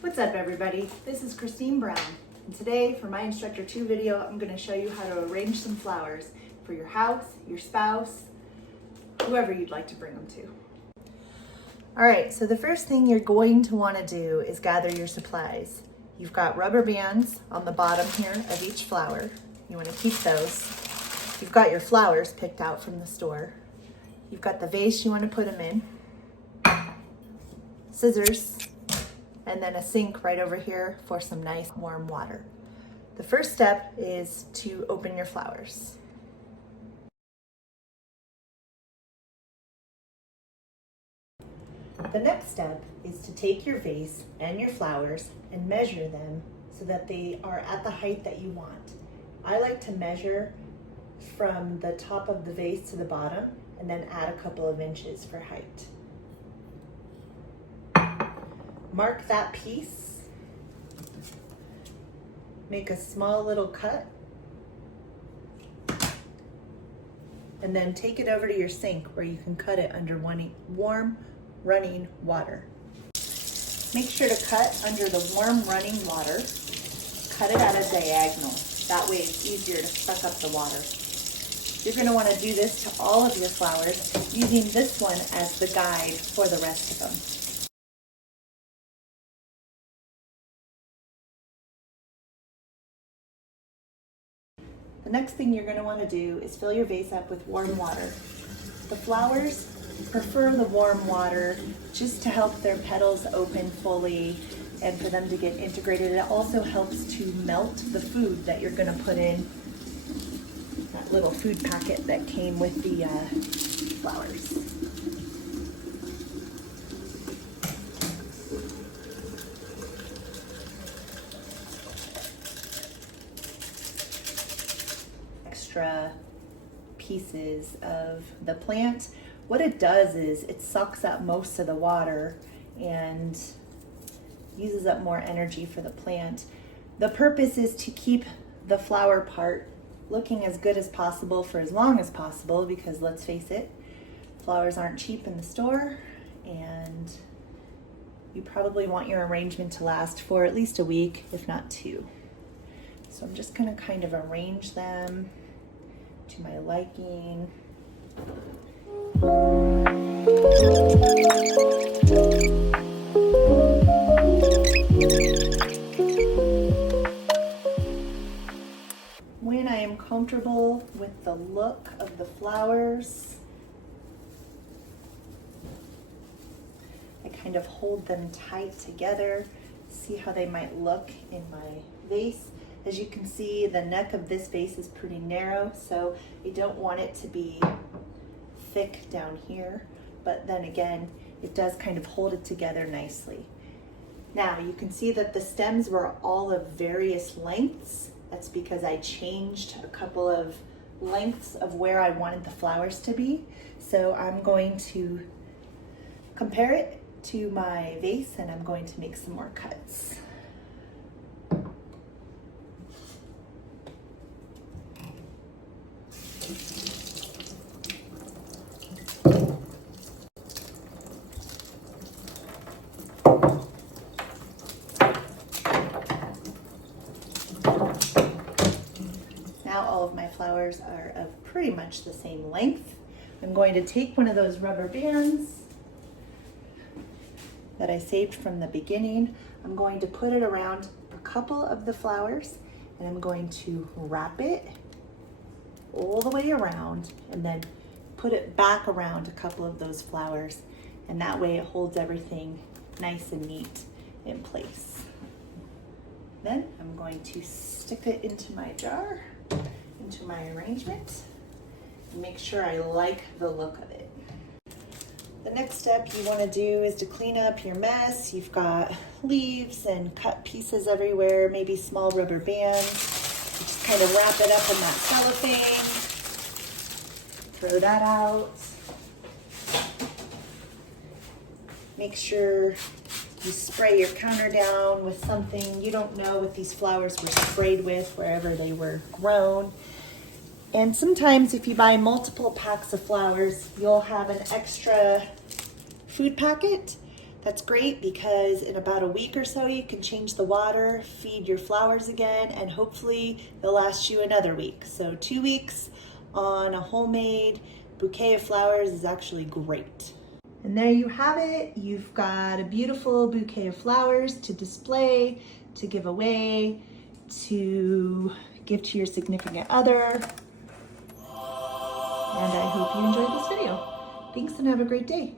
What's up everybody? This is Christine Brown, and today for my Instructor 2 video I'm going to show you how to arrange some flowers for your house, your spouse, whoever you'd like to bring them to. Alright, so the first thing you're going to want to do is gather your supplies. You've got rubber bands on the bottom here of each flower. You want to keep those. You've got your flowers picked out from the store. You've got the vase you want to put them in, scissors, and then a sink right over here for some nice warm water. The first step is to open your flowers. The next step is to take your vase and your flowers and measure them so that they are at the height that you want. I like to measure from the top of the vase to the bottom and then add a couple of inches for height. Mark that piece, make a small little cut, and then take it over to your sink where you can cut it under warm running water. Make sure to cut under the warm running water. Cut it at a diagonal. That way it's easier to suck up the water. You're going to want to do this to all of your flowers, using this one as the guide for the rest of them. The next thing you're going to want to do is fill your vase up with warm water. The flowers prefer the warm water just to help their petals open fully and for them to get integrated. It also helps to melt the food that you're going to put in that little food packet that came with the flowers. Extra pieces of the plant. What it does is it sucks up most of the water and uses up more energy for the plant. The purpose is to keep the flower part looking as good as possible for as long as possible, because let's face it, flowers aren't cheap in the store and you probably want your arrangement to last for at least a week, if not 2. So I'm just going to kind of arrange them to my liking. When I am comfortable with the look of the flowers, I kind of hold them tight together, see how they might look in my vase. As you can see, the neck of this vase is pretty narrow, so I don't want it to be thick down here, but then again, it does kind of hold it together nicely. Now you can see that the stems were all of various lengths. That's because I changed a couple of lengths of where I wanted the flowers to be. So I'm going to compare it to my vase and I'm going to make some more cuts. Now all of my flowers are of pretty much the same length. I'm going to take one of those rubber bands that I saved from the beginning. I'm going to put it around a couple of the flowers and I'm going to wrap it all the way around and then put it back around a couple of those flowers, and that way it holds everything nice and neat in place. Then I'm going to stick it into my jar, into my arrangement, and make sure I like the look of it. The next step you want to do is to clean up your mess. You've got leaves and cut pieces everywhere, maybe small rubber bands. You just kind of wrap it up in that cellophane. Throw that out. Make sure you spray your counter down with something. You don't know what these flowers were sprayed with wherever they were grown. And sometimes if you buy multiple packs of flowers, you'll have an extra food packet That's great because in about a week or so you can change the water, feed your flowers again, and hopefully they'll last you another week. So 2 weeks on a homemade bouquet of flowers is actually great. And there you have it. You've got a beautiful bouquet of flowers to display, to give away, to give to your significant other. And I hope you enjoyed this video. Thanks and have a great day.